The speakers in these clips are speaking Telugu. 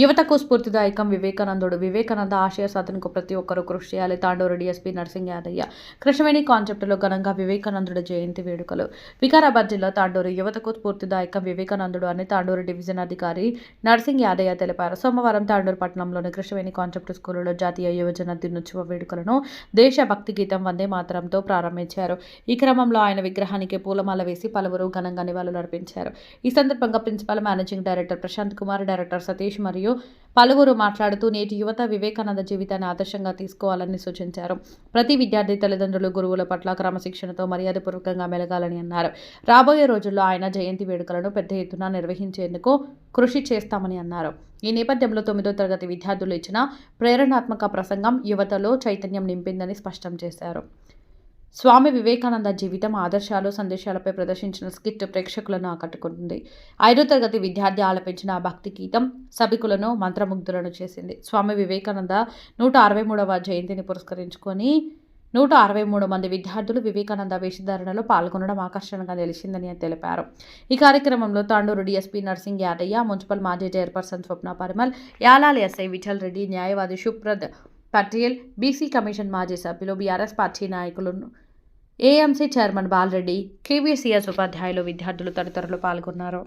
యువతకు స్ఫూర్తిదాయకం వివేకానందుడు. వివేకానంద ఆశయ సాధనకు ప్రతి ఒక్కరూ కృషి చేయాలి. తాండూరు డీఎస్పీ నర్సింగ్ యాదయ్య. కృష్ణవేణి కాన్సెప్టులో ఘనంగా వివేకానందుడు జయంతి వేడుకలు. వికారాబాద్ జిల్లా తాండూరు యువతకు స్ఫూర్తిదాయకం వివేకానందుడు అని తాండూరు డివిజన్ అధికారి నర్సింగ్ యాదయ్య తెలిపారు. సోమవారం తాండూరు పట్టణంలోని కృష్ణవేణి కాన్సెప్ట్ స్కూలులో జాతీయ యువజన దినోత్సవ వేడుకలను దేశభక్తి గీతం వందే మాతరంతో ప్రారంభించారు. ఈ క్రమంలో ఆయన విగ్రహానికి పూలమాల వేసి పలువురు ఘనంగా నివాళులర్పించారు. ఈ సందర్భంగా principal managing director Prashanth Kumar, director Satish మరియు పలువురు మాట్లాడుతూ నేటి యువత వివేకానంద జీవితాన్ని ఆదర్శంగా తీసుకోవాలని సూచించారు. ప్రతి విద్యార్థి తల్లిదండ్రులు గురువుల పట్ల క్రమశిక్షణతో మర్యాదపూర్వకంగా మెలగాలని అన్నారు. రాబోయే రోజుల్లో ఆయన జయంతి వేడుకలను పెద్ద ఎత్తున నిర్వహించేందుకు కృషి చేస్తామని అన్నారు. ఈ నేపథ్యంలో 9వ తరగతి విద్యార్థులు ఇచ్చిన ప్రేరణాత్మక ప్రసంగం యువతలో చైతన్యం నింపిందని స్పష్టం చేశారు. స్వామి వివేకానంద జీవితం, ఆదర్శాలు, సందేశాలపై ప్రదర్శించిన స్కిట్ ప్రేక్షకులను ఆకట్టుకుంటుంది. 5వ తరగతి విద్యార్థి ఆలపించిన ఆ భక్తి గీతం సభికులను మంత్రముగ్ధులను చేసింది. స్వామి వివేకానంద 163వ జయంతిని పురస్కరించుకొని 163 మంది విద్యార్థులు వివేకానంద వేషధారణలో పాల్గొనడం ఆకర్షణగా నిలిచిందని తెలిపారు. ఈ కార్యక్రమంలో తాండూరు డీఎస్పీ నర్సింగ్ యాదయ్య, మున్సిపల్ మాజీ చైర్పర్సన్ స్వప్న పరిమల్, యాలాల్ ఎస్ఐ విఠల్ రెడ్డి, న్యాయవాది శుప్రద్ పటేల్, బీసీ కమిషన్ మాజీ సభ్యులు, బీఆర్ఎస్ పార్టీ నాయకులు, ఏఎంసీ చైర్మన్ బాలరెడ్డి, కేవీసీఎస్ ఉపాధ్యాయులు, విద్యార్థులు తదితరులు పాల్గొన్నారు.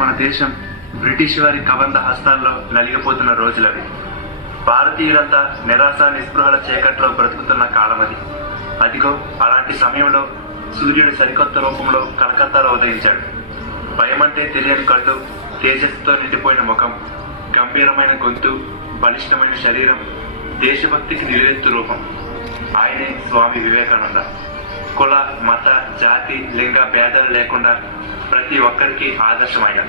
మన దేశం బ్రిటిష్ వారి కబంధ హస్తాల్లో నలిగిపోతున్న రోజులవి. భారతీయులంతా నిరాశ నిస్పృహల చీకట్లో బ్రతుకుతున్న కాలమది. అదిగో అలాంటి సమయంలో సూర్యుడు సరికొత్త రూపంలో కలకత్తాలో ఉదయించాడు. భయమంటే తెలియని కళ్ళు, తేజస్సుతో నిండిపోయిన ముఖం, గంభీరమైన గొంతు, బలిష్టమైన శరీరం, దేశభక్తికి నిలువెత్తు రూపం. ఆయనే స్వామి వివేకానంద. కుల, మత, జాతి, లింగ భేదాలు లేకుండా ప్రతి ఒక్కరికి ఆదర్శమైన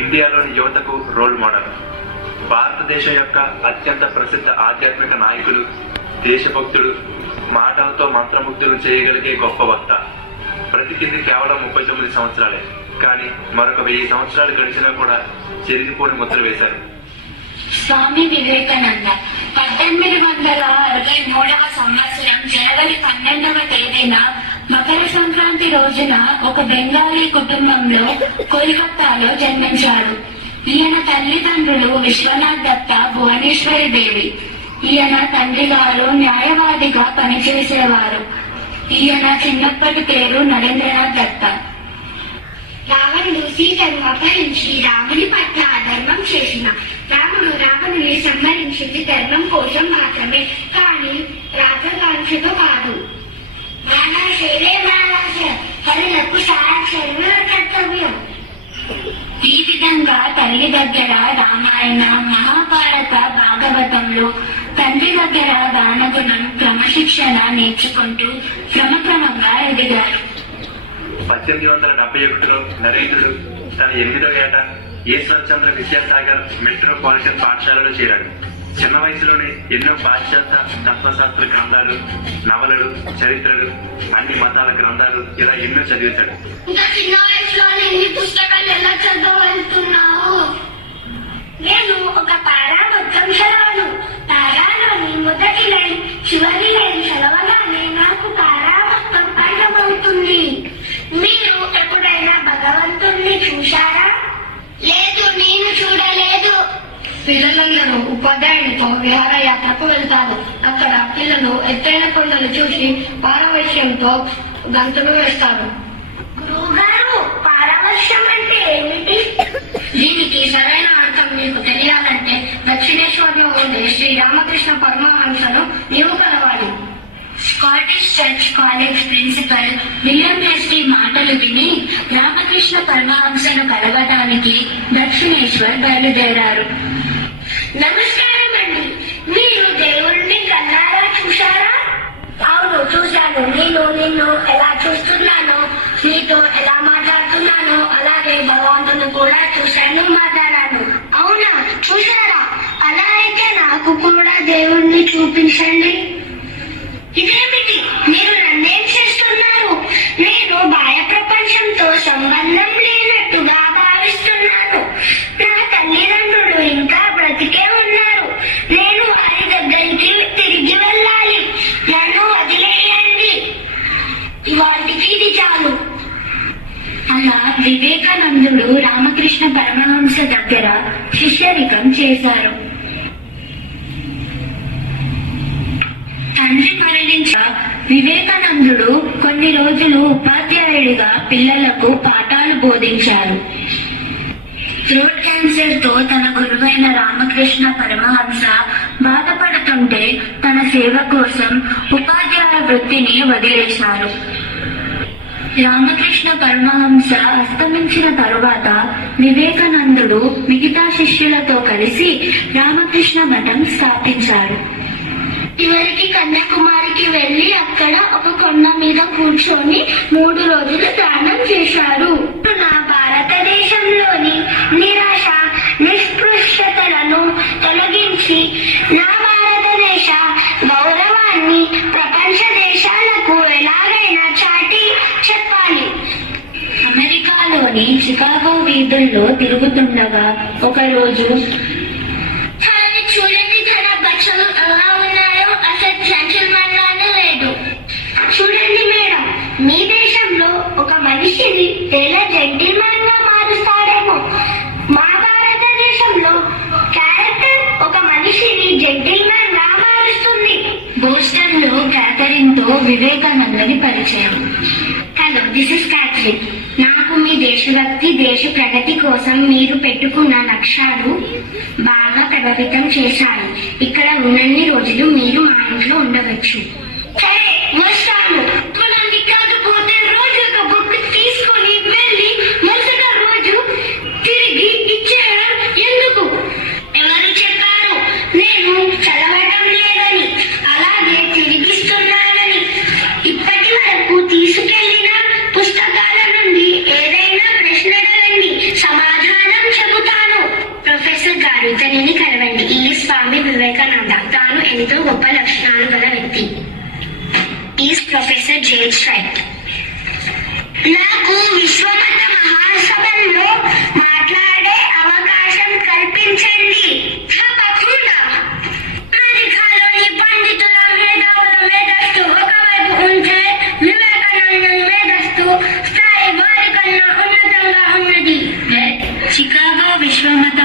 ఇండియాలోని యువతకు రోల్ మోడల్. భారతదేశం యొక్క అత్యంత ప్రసిద్ధ ఆధ్యాత్మిక నాయకులు, దేశభక్తుడు, మాటలతో మంత్రముగ్ధులు చేయగలిగే గొప్ప వక్త. బ్రతికింది కేవలం 39 సంవత్సరాలే, కానీ మరొక 1000 సంవత్సరాలు గడిచినా కూడా చెరిగిపోని ముద్ర వేశారు. స్వామి వివేకానంద 1863వ సంవత్సరం జనవరి 12వ తేదీన మకర సంక్రాంతి రోజున ఒక బెంగాలీ కుటుంబంలో కోల్కతాలో జన్మించారు. ఈయన తల్లిదండ్రులు విశ్వనాథ్ దత్త, భువనేశ్వరి దేవి. ఈయన తండ్రి గారు న్యాయవాదిగా పనిచేసేవారు. ఈయన చిన్నప్పటి పేరు నరేంద్రనాథ్ దత్త. రావణుడు సీతను అపహరించి రాముని పట్ల అధర్మం చేసిన రాముడు రావణుని సంహరించింది ధర్మం కోసం మాత్రమే, కానీ రాజకాంక్షతో కాదు. కర్తవ్యం. ఈ విధంగా తల్లి దగ్గర రామాయణ, మహాభారత, భాగవతంలో, తండ్రి దగ్గర దానగుణం, క్రమశిక్షణ నేర్చుకుంటూ క్రమక్రమంగా ఎదిగారు. 1871లో నరేంద్రుడు తన 8వ ఏట ఈశ్వరచంద్ర విద్యాసాగర్ మెట్రోపాలిటన్ పాఠశాలలో చేరాడు. చిన్న వయసులోనే ఎన్నో పాశ్చాత్య తత్వశాస్త్ర గ్రంథాలు, నవలలు, చరిత్రలు, అన్ని మతాల గ్రంథాలు ఇలా ఎన్నో చదివేశాడు. చిన్న వయసులోనే ఎన్ని పుస్తకాలు ఎలా చదవగలుగుతున్నావు? నేను ఒక పారా మొత్తం చదవను. పారాలోని మొదటి లైన్, చివరి లైన్ చదవగానే నాకు పారా మొత్తం అర్థమవుతుంది. మీరు ఎప్పుడైనా భగవంతుణ్ణి చూశారా? లేదు, నేను చూడలేదు. పిల్లలందరూ ఉపాధ్యాయుడితో విహారయాత్రకు వెళ్తారు. అక్కడ పిల్లలు ఎత్తైన కొండలు చూసి పారవశ్యంతో గంతులు వేస్తారు. గురువుగారు, పారవశ్యం అంటే ఏమిటి? దీనికి సరైన అర్థం మీకు తెలియాలంటే దక్షిణేశ్వర్లో ఉండే శ్రీ రామకృష్ణ పరమహంసను నీవు కలవాలి. Scottish Church College principal William Hastie మాటలు విని రామకృష్ణ పరమహంసను కలవడానికి దక్షిణేశ్వర్ బయలుదేరారు. నమస్కారం అండి, మీరు దేవుడిని కన్నారా చూశారా? అవును, చూశాను. నేను నిన్ను ఎలా చూస్తున్నానో, నీతో ఎలా మాట్లాడుతున్నానో అలాగే భగవంతుని కూడా చూశాను, మాట్లాడాను. అవునా, చూశారా? అలా అయితే నాకు కూడా దేవుణ్ణి చూపించండి. ఇదేమిటి, మీరు నన్నేం చేస్తున్నారు? నేను బాహ్య ప్రపంచంతో సంబంధం లేనట్టుగా భావిస్తున్నాను. నా తల్లిదండ్రులు ఇంకా బ్రతికే ఉన్నారు. నేను వారి దగ్గరికి తిరిగి వెళ్ళాలి. నన్ను వదిలేయండి. ఇవాటికి ఇది చాలు. అలా వివేకానందుడు రామకృష్ణ పరమహంస దగ్గర శిష్యరికం చేశారు. తండ్రి మరణించ వివేకానందుడు కొన్ని రోజులు ఉపాధ్యాయుడిగా పిల్లలకు పాఠాలు బోధించారు. థ్రోట్ క్యాన్సర్ తో తన గురువైన రామకృష్ణ పరమహంస బాధపడుతుంటే తన సేవ కోసం ఉపాధ్యాయ వృత్తిని వదిలేశారు. రామకృష్ణ పరమహంస అస్తమించిన తరువాత వివేకానందుడు మిగతా శిష్యులతో కలిసి రామకృష్ణ మఠం స్థాపించారు. చివరికి కన్యాకుమారికి వెళ్లి అక్కడ ఒక కొండ మీద కూర్చొని 3 రోజులు ధ్యానం చేశారు. నా భారతదేశంలోని నిరాశ, నిస్పృశ్యతలను తొలగించి నా భారతదేశ గౌరవాన్ని ప్రపంచ దేశాలకు ఎలాగైనా చాటి చెప్పాలి. అమెరికాలోని చికాగో వీధుల్లో తిరుగుతుండగా ఒకరోజు చూడండి, తన బట్టలు ఎలా ఉన్నాయో అసలు జెంటిల్మన్ లానే లేదు. చూడండి మేడం, మీ దేశంలో ఒక మనిషిని ఎలా జెంటిల్మన్ గా మారుస్తాడేమో, మా భారతదేశంలో క్యారెక్టర్ ఒక మనిషిని జెంటిల్మన్ గా మారుస్తుంది. బోస్టన్ లో క్యాథరిన్ తో వివేకానందని పరిచయం. Hello, this is Catherine. నాకు మీ దేశభక్తి, దేశ ప్రగతి కోసం మీరు పెట్టుకున్న లక్ష్యాలు బాగా ప్రభావితం చేశాయి. ఇక్కడ ఉన్నన్ని రోజులు మీరు మా ఇంట్లో ఉండవచ్చు. సరే, వస్తాను. మనం కాకపోతే రోజు ఒక బుక్ తీసుకొని వెళ్ళి మరుసటి రోజు తిరిగి ఇచ్చేయడం ఎందుకు? ఎవరు చెప్పారు నేను చదవడం లేదని, అలాగే తిరిగిస్తున్నానని? ఇప్పటి వరకు తీసుకెళ్లిన పుస్తకాల నుండి ఏదైనా ప్రశ్న అడగండి, సమాధానం చెబుతాను. ప్రొఫెసర్ గారు, ఇతనిని కలవండి. ఈ స్వామి వివేకానంద. తాను ఎంతో గొప్ప లక్షణాలు గల వ్యక్తి. Is professor James right. నాకు విశ్వమత మహాసభల్లో మాట్లాడే అవకాశం కల్పించండి. తప్పకుండా. అమెరికాలోని పండితుల మేధస్సు ఒకవైపు ఉంటే వివేకానంద మేధస్సు స్థాయి వారికన్నా ఉన్నతంగా ఉన్నది. చికాగో విశ్వమత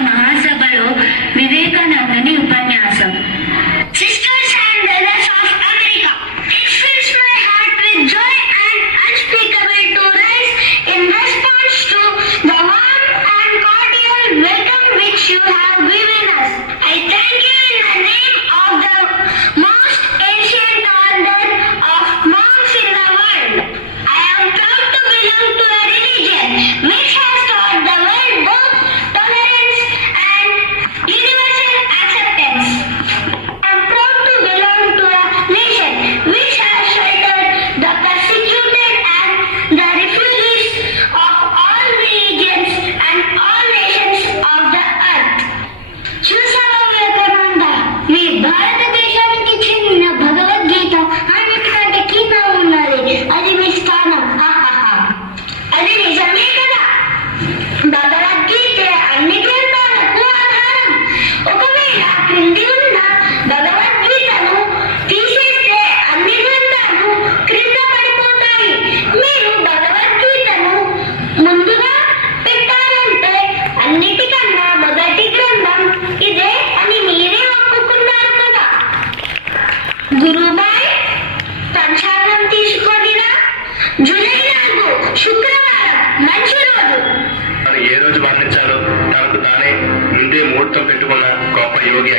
ప్రభుత్వం పెట్టుకున్న గొప్ప యోగి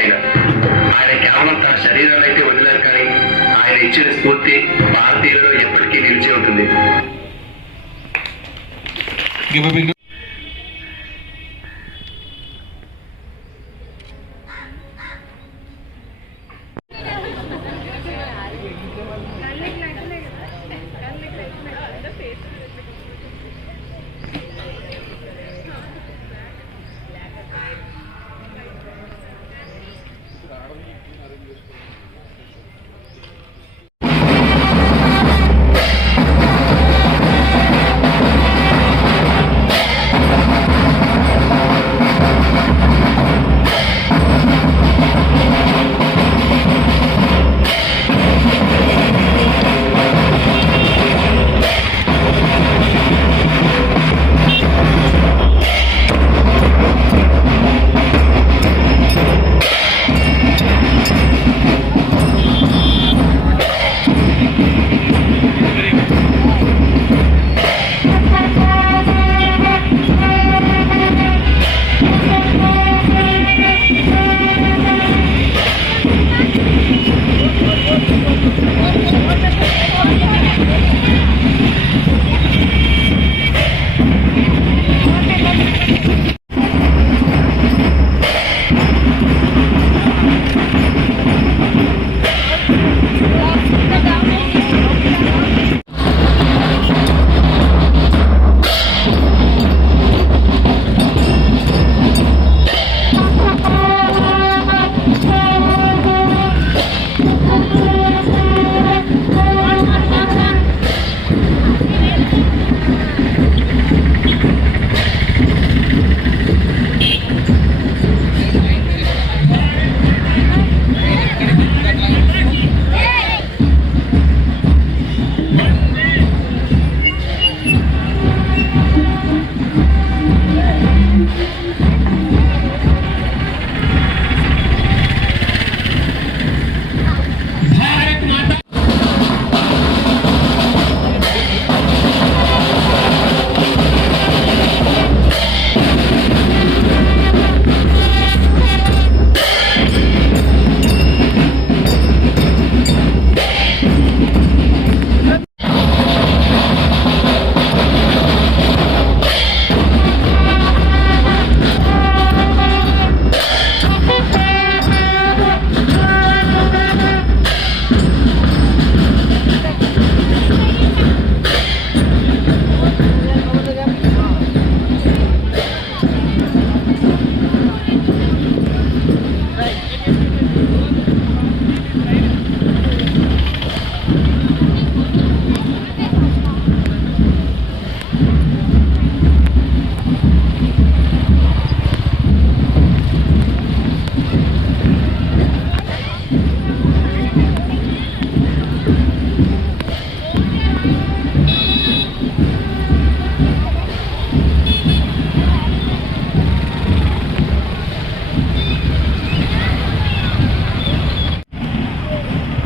ఆయన కేవలం తన శరీరాన్ని అయితే వదిలేరు, కానీ ఆయన ఇచ్చిన స్ఫూర్తి భారతీయులలో ఎప్పటికీ నిలిచి ఉంటుంది.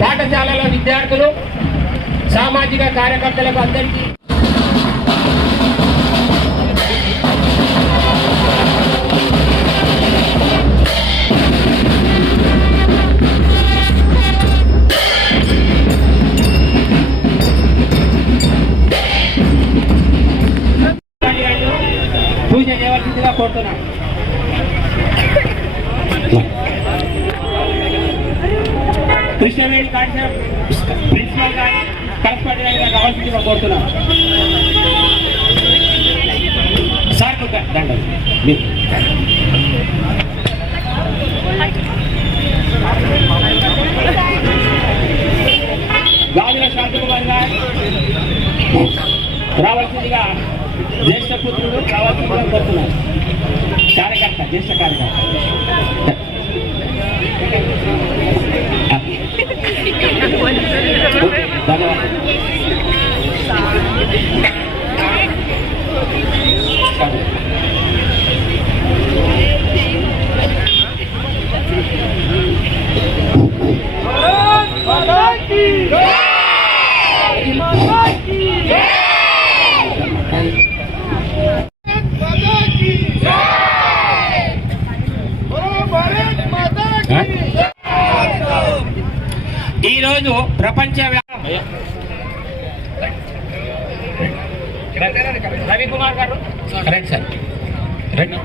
పాఠశాలలో విద్యార్థులు, సామాజిక కార్యకర్తలకు అందరికీ పూజ చేయవలసిందిగా కోరుతున్నాను. కృష్ణవేణి కాన్సెప్ట్ ప్రిన్సిపల్ గారి కరస్పాండెంట్ గారు కావాల్సిందిగా కోరుతున్నాను. సార్ దండం గాజుల శాంతకుమార్ గారు రావాల్సిందిగా జ్యేష్ఠ పుత్రుడు కావాల్సిందిగా కోరుతున్నారు. కార్యకర్త, జ్యేష్ఠ కార్యకర్త. ధన్యవాదాలు. ఈరోజు ప్రపంచ రవికుమార్ గారు రండి సార్ రండి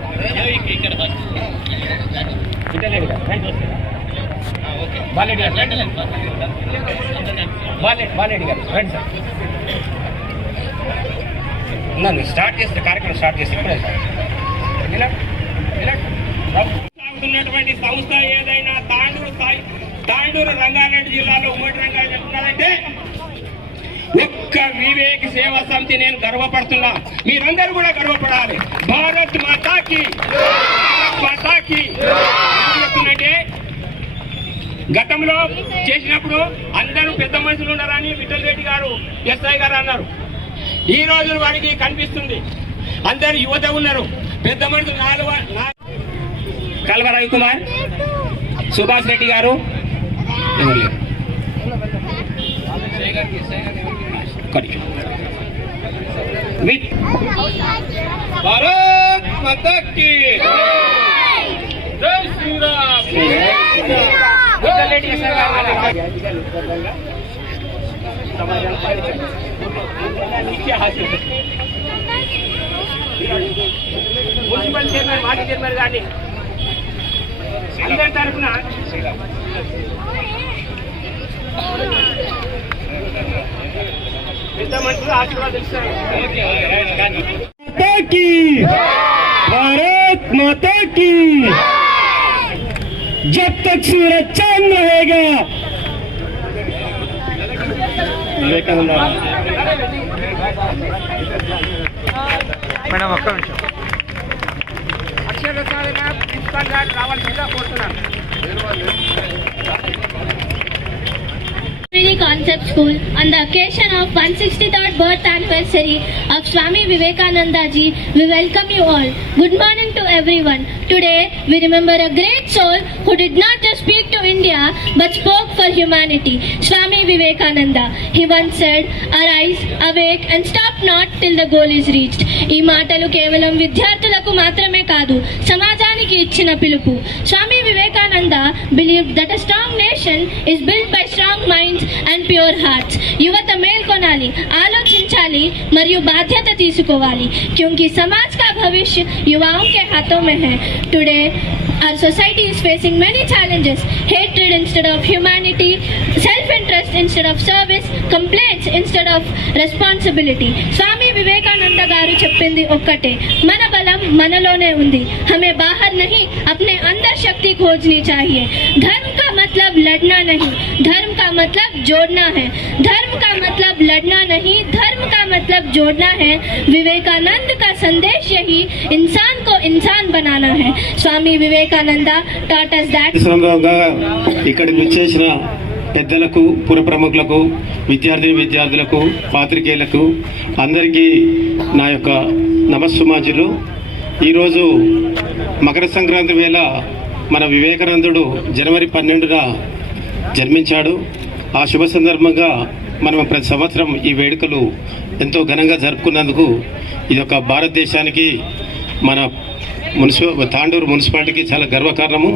బాలెడ్డి గారు బాలెడ్డి గారు రండి సార్ నన్ను స్టార్ట్ చేస్తే కార్యక్రమం స్టార్ట్ చేస్తే ఇప్పుడే సాగుతున్నటువంటి సంస్థ ఏదైనా తాండూరు రంగారెడ్డి జిల్లాలో ఉమ్మడి రంగారెడ్డి ఉన్నదంటే ఒక్క వివేక్ సేవా సమితి నేను గర్వపడుతున్నా. మీరందరూ కూడా గర్వపడాలి. భారత్ మాతాకి చెప్తున్నట్టే గతంలో చేసినప్పుడు అందరూ పెద్ద మనుషులు ఉన్నారని విఠల్ రెడ్డి గారు ఎస్ఐ గారు అన్నారు. ఈ రోజు వాడికి కనిపిస్తుంది అందరు యువత ఉన్నారు, పెద్ద మనుషులు కల్వ రవికుమార్, సుభాష్ రెడ్డి గారు, భారత్ మాతా కీ జై శ్రీరామ్. మున్సిపల్ చైర్మన్, మాజీ చైర్మన్ గారిని అందరి తరఫున పెద్ద మనుషులు ఆశీర్వాదం ఇస్తారు. भारत माता की जब तक सूरज चांद रहेगा. మేడం ఒక్క నిమిషం. అక్షర సాధన ప్రిన్సిపాల్ గారు రావాల్సిందిగా కోరుతున్నాను. Swami Concept School on the occasion of 163rd birth anniversary of Swami Vivekananda ji, we welcome you all. Good morning to everyone. Today we remember a great soul who did not just speak to India but spoke for humanity, Swami Vivekananda. He once said, "Arise, awake and stop not till the goal is reached." ఈ మాటలు కేవలం విద్యార్థులకు మాత్రమే కాదు, సమాజానికి ఇచ్చిన పిలుపు. Swami Vivekananda believed that a strong nation is built by strong minds and pure hearts. యువత మేల్కొనాలి, ఆలోచించాలి మరియు బాధ్యత తీసుకోవాలి. क्योंकि समाज का भविष्य युवाओं के हाथों में है. Today our society is facing many challenges: hatred instead of humanity, self-interest instead of service, complaints instead of responsibility. Swami Vivekananda గారు చెప్పింది ఒక్కటే, మన బలం మనలోనే ఉంది. हमें बाहर नहीं अपने अंदर शक्ति खोजनी चाहिए. धर्म का मतलब लड़ना नहीं, धर्म का मतलब जोड़ना है. धर्म का मतलब लड़ना नहीं, धर्म का मतलब जोड़ना है. विवेकानंद का संदेश यही, इंसान को इंसान बनाना है. Swami Vivekananda taught us that. ఇక్కడికి వచ్చేసిన పెద్దలకు, పుర ప్రముఖులకు, విద్యార్థులకు, పాత్రికేయులకు అందరికీ నా యొక్క నమస్సుమాంజలు. ఈరోజు మకర సంక్రాంతి వేళ మన వివేకానందుడు జనవరి 12న జన్మించాడు. ఆ శుభ సందర్భంగా మనం ప్రతి సంవత్సరం ఈ వేడుకలు ఎంతో ఘనంగా జరుపుకున్నందుకు ఇది ఒక భారతదేశానికి, మన తాండూరు మున్సిపాలిటీకి చాలా గర్వకారణము.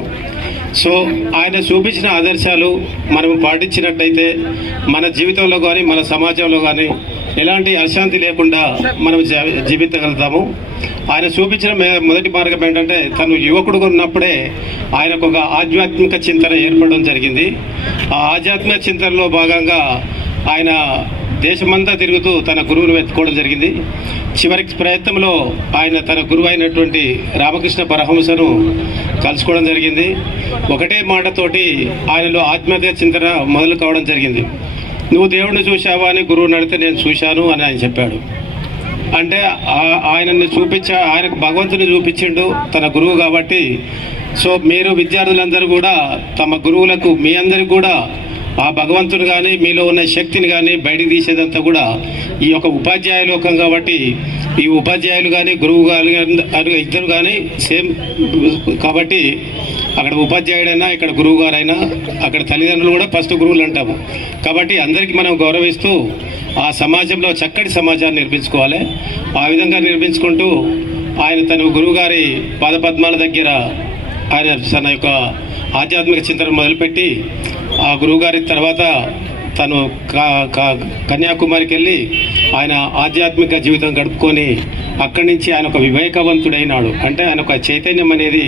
సో ఆయన చూపించిన ఆదర్శాలు మనం పాటించినట్టయితే మన జీవితంలో కానీ మన సమాజంలో కానీ ఎలాంటి అశాంతి లేకుండా మనం జీవించగలుగుతాము. ఆయన చూపించిన మొదటి మార్గం ఏంటంటే, తను యువకుడుగా ఉన్నప్పుడే ఆయనకు ఒక ఆధ్యాత్మిక చింతన ఏర్పడడం జరిగింది. ఆ ఆధ్యాత్మిక చింతనలో భాగంగా ఆయన దేశమంతా తిరుగుతూ తన గురువును వెతుక్కోవడం జరిగింది. చివరి ప్రయత్నంలో ఆయన తన గురువు అయినటువంటి రామకృష్ణ పరమహంసను కలుసుకోవడం జరిగింది. ఒకటే మాటతోటి ఆయనలో ఆత్మీయత చింతన మొదలు కావడం జరిగింది. నువ్వు దేవుడిని చూశావా అని గురువుని అడిగితే నేను చూశాను అని ఆయన చెప్పాడు. అంటే ఆయనని ఆయనకు భగవంతుని చూపించిండు తన గురువు కాబట్టి. సో మీరు విద్యార్థులందరూ కూడా తమ గురువులకు, మీ అందరికి కూడా ఆ భగవంతుడు కానీ మీలో ఉన్న శక్తిని కానీ బయటికి తీసేదంతా కూడా ఈ యొక్క ఉపాధ్యాయ లోకం కాబట్టి, ఈ ఉపాధ్యాయులు కానీ గురువు కానీ ఇద్దరు కానీ సేమ్ కాబట్టి, అక్కడ ఉపాధ్యాయుడైనా ఇక్కడ గురువు గారైనా అక్కడ తల్లిదండ్రులు కూడా ఫస్ట్ గురువులు అంటాము. కాబట్టి అందరికీ మనం గౌరవిస్తూ ఆ సమాజంలో చక్కటి సమాజాన్ని నిర్మించుకోవాలి. ఆ విధంగా నిర్మించుకుంటూ ఆయన తన గురువుగారి పాదపద్మాల దగ్గర ఆయన తన యొక్క ఆధ్యాత్మిక చింతన మొదలుపెట్టి ఆ గురువుగారి తర్వాత తను కన్యాకుమారికి వెళ్ళి ఆయన ఆధ్యాత్మిక జీవితం గడుపుకొని అక్కడి నుంచి ఆయన ఒక వివేకవంతుడైనాడు. అంటే ఆయన ఒక చైతన్యం అనేది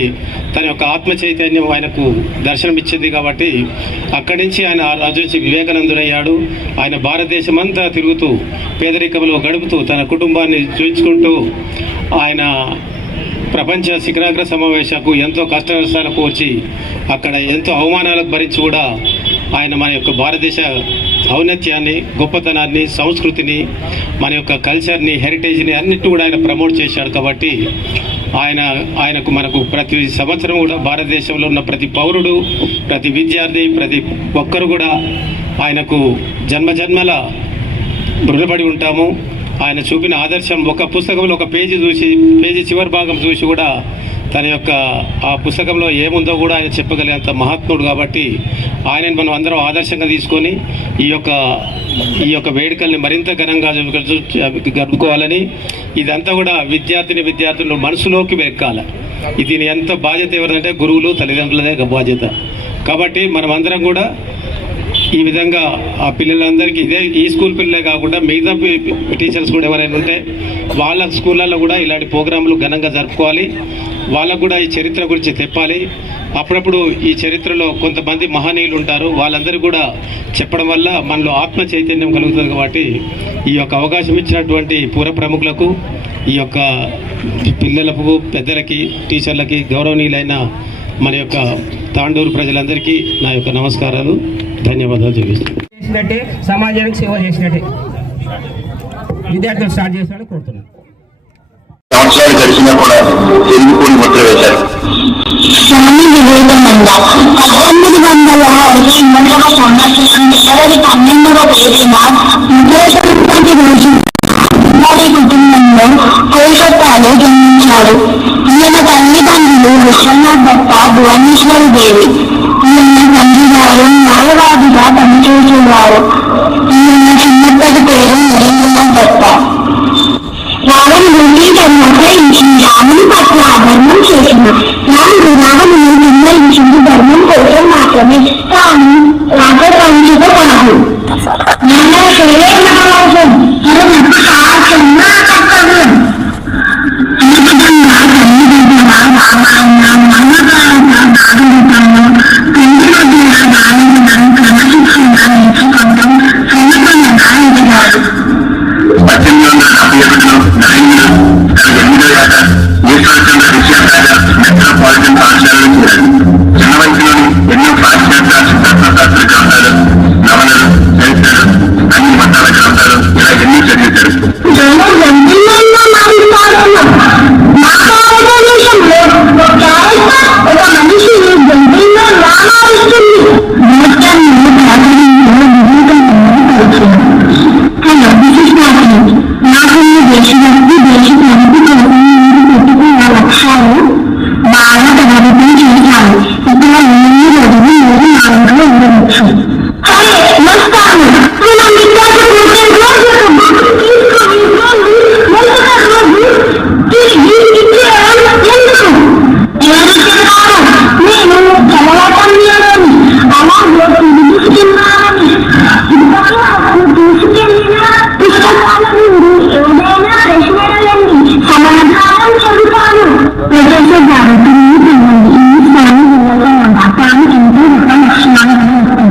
తన యొక్క ఆత్మ చైతన్యం ఆయనకు దర్శనమిచ్చింది కాబట్టి అక్కడి నుంచి ఆయన రాజు వివేకానందుడయ్యాడు. ఆయన భారతదేశం అంతా తిరుగుతూ పేదరికంలో గడుపుతూ తన కుటుంబాన్ని చూసుకుంటూ ఆయన ప్రపంచ శిఖరాగ్ర సమావేశకు ఎంతో కష్ట నష్టాలకు వచ్చి అక్కడ ఎంతో అవమానాలకు భరించి కూడా ఆయన మన యొక్క భారతదేశ ఔన్నత్యాన్ని, గొప్పతనాన్ని, సంస్కృతిని, మన యొక్క కల్చర్ని, హెరిటేజ్ని అన్నిటి కూడా ఆయన ప్రమోట్ చేశాడు. కాబట్టి ఆయనకు మనకు ప్రతి సంవత్సరం కూడా భారతదేశంలో ఉన్న ప్రతి పౌరుడు, ప్రతి విద్యార్థి, ప్రతి ఒక్కరు కూడా ఆయనకు జన్మజన్మల రుణపడి ఉంటాము. ఆయన చూపిన ఆదర్శం ఒక పుస్తకంలో ఒక పేజీ చివరి భాగం చూసి కూడా తన యొక్క ఆ పుస్తకంలో ఏముందో కూడా ఆయన చెప్పగలిగేంత మహాత్ముడు. కాబట్టి ఆయనను మనం అందరం ఆదర్శంగా తీసుకొని ఈ యొక్క వేడుకల్ని మరింత ఘనంగా జరుపుకోవాలని, ఇదంతా కూడా విద్యార్థులు మనసులోకి వెక్కాలి. దీని ఎంత బాధ్యత ఎవరిదంటే గురువులు, తల్లిదండ్రులదే బాధ్యత. కాబట్టి మనం అందరం కూడా ఈ విధంగా ఆ పిల్లలందరికీ ఈ స్కూల్ పిల్లలే కాకుండా మిగతా టీచర్స్ కూడా ఎవరైనా ఉంటే వాళ్ళ స్కూళ్ళల్లో కూడా ఇలాంటి ప్రోగ్రాంలు ఘనంగా జరుపుకోవాలి. వాళ్ళకు కూడా ఈ చరిత్ర గురించి తెప్పాలి. అప్పుడప్పుడు ఈ చరిత్రలో కొంతమంది మహనీయులు ఉంటారు, వాళ్ళందరూ కూడా చెప్పడం వల్ల మనలో ఆత్మ చైతన్యం కలుగుతుంది. కాబట్టి ఈ యొక్క అవకాశం ఇచ్చినటువంటి పూర్వ ప్రముఖులకు, ఈ యొక్క పిల్లలకు, పెద్దలకి, టీచర్లకి, గౌరవనీయులైన మన యొక్క తాండూరు ప్రజలందరికీ నా యొక్క నమస్కారాలు, ధన్యవాదాలు చేసినట్టే సమాజానికి సేవ చేసినట్టే. విద్యార్థులు స్టార్ట్ చేస్తారని కోరుతున్నాను. సంవత్సరాలు గడిచినా కూడా తెలుగుని ముద్ర వేశారు. స్వామి వివేకానంద 1828వ సంవత్సరం ఫిబ్రవరి 12వ తేదీన విజయవంతి రోజు ఉమ్మడి కుటుంబంలో కోల్కతాలో జన్మించాడు. ఈయన తల్లిదండ్రులు విశ్వనాథ్ దత్త, భువనేశ్వరి దేవి. ఈయన తండ్రి గారు న్యాయవాదిగా పనిచేసేవారు. ఈయన చిన్నప్పటి పేరు నరేంద్రనాథ్ దత్త. రావణుడిని నిర్ణయించి రాముని పట్ల అధర్మం చేసిన రాముని నిర్ణయించింది ధర్మం కోసం మాత్రమే, కానీ రాజవంశిత కాదు. మెట్రోపాలిటన్ పాఠశాలలో చేరారు. చిన్న వయసులోని ఎన్నో పాశ్చాత్య తత్వశాస్త్ర గ్రంథాలు, నవలలు, చరిత్రలు, అన్ని మతాల గ్రంథాలు ఇలా ఎన్నో చదివించారు. ఒక మనిషి జంతువుల్లో రామాయిస్తుంది. హలో, దిస్ ఇస్ నాకు దేశభక్తి, దేశభక్తి కోసం పెట్టుకున్న లక్ష్యాలు బాగా ప్రభావితం చేశాను. ఇక్కడ ఎన్ని రోజులు మీరు నా ఇంట్లో ఉండవచ్చు. వస్తాను. నేను చదవటం లేదని, అలాగే తీసుకున్నానని, తీసుకెళ్ళిన పుస్తకాల నుండి ఏదైనా ప్రశ్నలండి సమాధానం చెబుతాను. ప్రొఫెసర్ గారు తిరిగి ఈ స్థాయి వివేకానంద తాను ఎంతో గొప్ప లక్షణాలు నాకు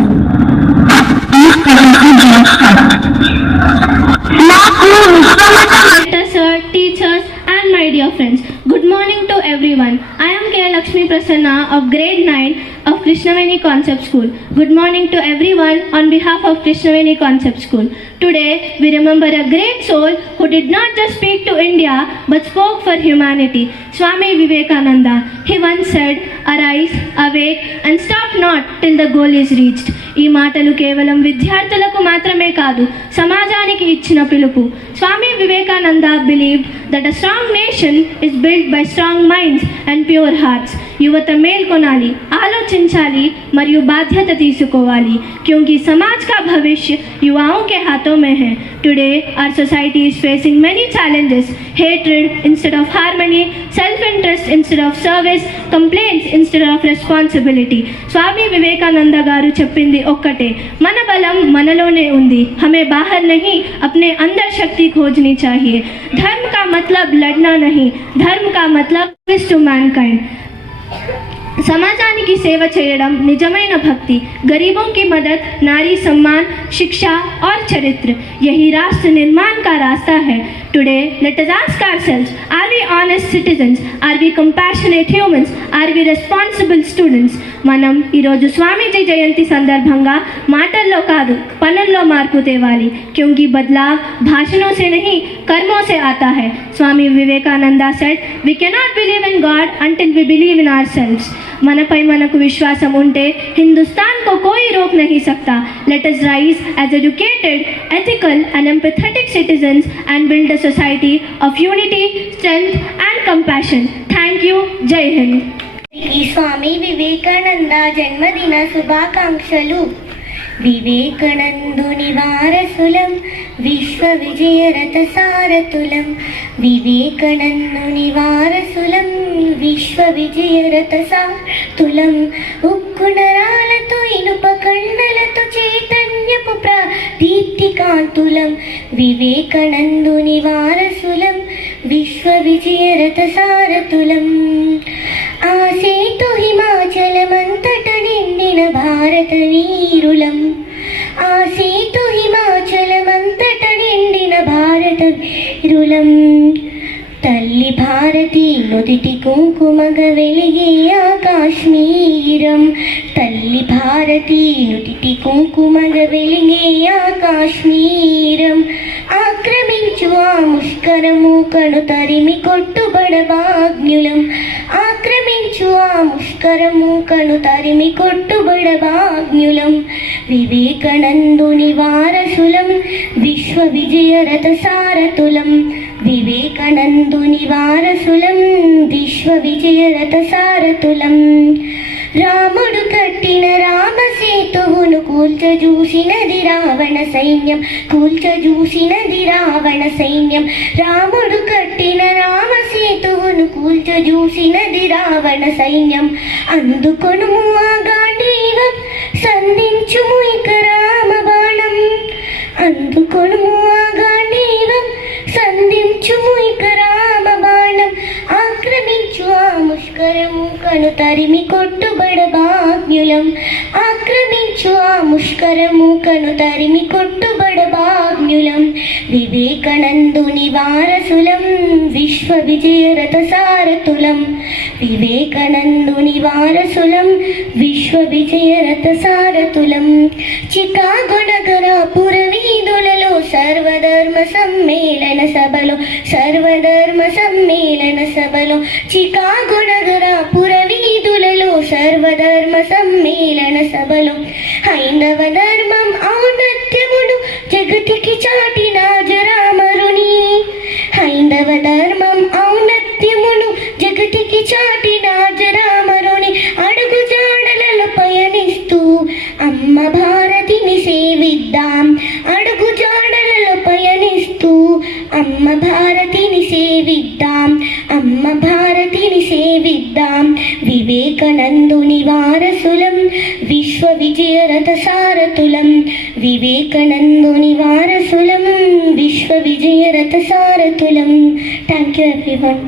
Director sir, teachers and my dear friends, good morning to everyone. I am K. Lakshmi Prasanna of grade 9 of Krishnaveni Concept School. Good morning to everyone on behalf of Krishnaveni Concept School. Today we remember a great soul who did not just speak to India but spoke for humanity, Swami Vivekananda. He once said, "Arise, awake and stop not till the goal is reached." ఈ మాటలు కేవలం విద్యార్థులకు మాత్రమే కాదు, సమాజానికి ఇచ్చిన పిలుపు. Swami Vivekananda believed that a strong nation is built by strong minds and pure hearts. యువత మేల్కొనాలి, ఆలోచించాలి మరియు బాధ్యత తీసుకోవాలి. क्योंकि समाज का भविष्य युवाओं के हाथों में है. Today our society is facing many challenges: hatred instead of harmony, self-interest instead of service, complaints instead of responsibility. Swami Vivekananda గారు చెప్పింది ఒక్కటే, మన బలం మనలోనే ఉంది. हमें बाहर नहीं अपने अंदर शक्ति खोजनी चाहिए. धर्म का मतलब लड़ना नहीं, धर्म का मतलब service to mankind. समाजाనికి సేవ చేయడం నిజమైన భక్తి. गरीबों की मदद, नारी सम्मान, शिक्षा और चरित्र, यही राष्ट्र निर्माण का रास्ता है. Today let us ask ourselves, are we honest citizens? Are we compassionate humans? Are we responsible students? మనం ఈరోజు స్వామీజీ జయంతి సందర్భంగా మాటల్లో కాదు పనుల్లో మార్పు తేవాలి. क्योंकि बदलाव भाषणों से नहीं कर्मों से आता है. स्वामी Vivekananda said, we cannot believe in God until we believe in ourselves. మనపై మనకు విశ్వాసం ఉంటే హిందుస్థాన్ को कोई रोक नहीं सकता. Let us rise as educated, ethical and empathetic citizens and build a society of unity, strength and compassion. Thank you. Jai Hind. ఈ స్వామి వివేకానంద జన్మదిన శుభాకాంక్షలు. వివేకానందుని వారసులం, విశ్వ విజయరథ సారథులం. వివేకానందుని వారసులం, విశ్వ విజయరథ సారథులం. ఉక్కు నరాలతో ఇనుప కండలతో చైతన్యపు దీప్తి కాంతులం. వివేకానందుని వారసులం, విశ్వ విజయరథ సారథులం. ఆసేతు హిమాచలమంతట నిండిన భారత వీరులం. ఆసేతు హిమాచలమంతట నిండిన భారత వీరులం. తల్లి భారతి నుదిటి కుంకుమగ వెలిగే ఆకాశ్మీరం. తల్లి భారతి నుదిటి కుంకుమగ వెలిగే ఆకాశ్మీరం. ఆక్రమించు ఆ ముష్కరము కను తరిమి కొట్టుబడబాగ్నులం. ఆక్రమించు ఆ ముష్కరము కను తరిమి కొట్టుబడబాగ్నులం. వివేకానందుని వారసులం, విశ్వ విజయరథ సారథులం. వివేకానందుని వారసులం, విశ్వ విజయరథ సారథులం. రాముడు కట్టిన రామసేతువును కూల్చజూసినది రావణ సైన్యం. కూల్చజూసినది రావణ సైన్యం. రాముడు కట్టిన రామసేతువును కూల్చజూసినది రావణ సైన్యం. అందుకొనుము ఆ గాంధీవం, సంధించుము ఇక రామ బాణం. అందుకొనుము ఆ గాంధీవం, సంధించుము ఇక రామ బాణం. ఆక్రమించు ఆ ముష్కరము కను తరిమి కొట్టుబడబాగ్నులం. ఆక్రమించు ఆ ముష్కరము కను తరిమి కొట్టుబడబాగ్నులం. వివేకానందుని వారసులం, విశ్వ విజయరథ సారథులం. వివేకానందుని వారసులం, విశ్వ విజయరథ సారథులం. చికాగో నగర పురవీధులలో సర్వధర్మ సమ్మేళన సభలో, సర్వధర్మ సమ్మేళన సభలో. చికాగో నగర పురవీధులలో సర్వధర్మ సమ్మేళన సభలో. హైందవ ధర్మం ఔన్నత్యమును జగతికి చాటిన అజరామరుని. హైందవ ధర్మం ఔన్నత్యమును జగతికి చాటిన అజరామరుని. అడుగు జాడలలో పయనిస్తూ అమ్మ భారతిని సేవిద్దాం. అడుగు జాడలలో పయనిస్తూ అమ్మ భారతిని సేవిద్దాం. అమ్మ భారతిని సేవిద్దాం. వివేకానందుని వారసులం, విశ్వ విజయరథ సారథులం. వివేకానందుని వారసులం, విశ్వ విజయరథ సారథులం. Thank you everyone.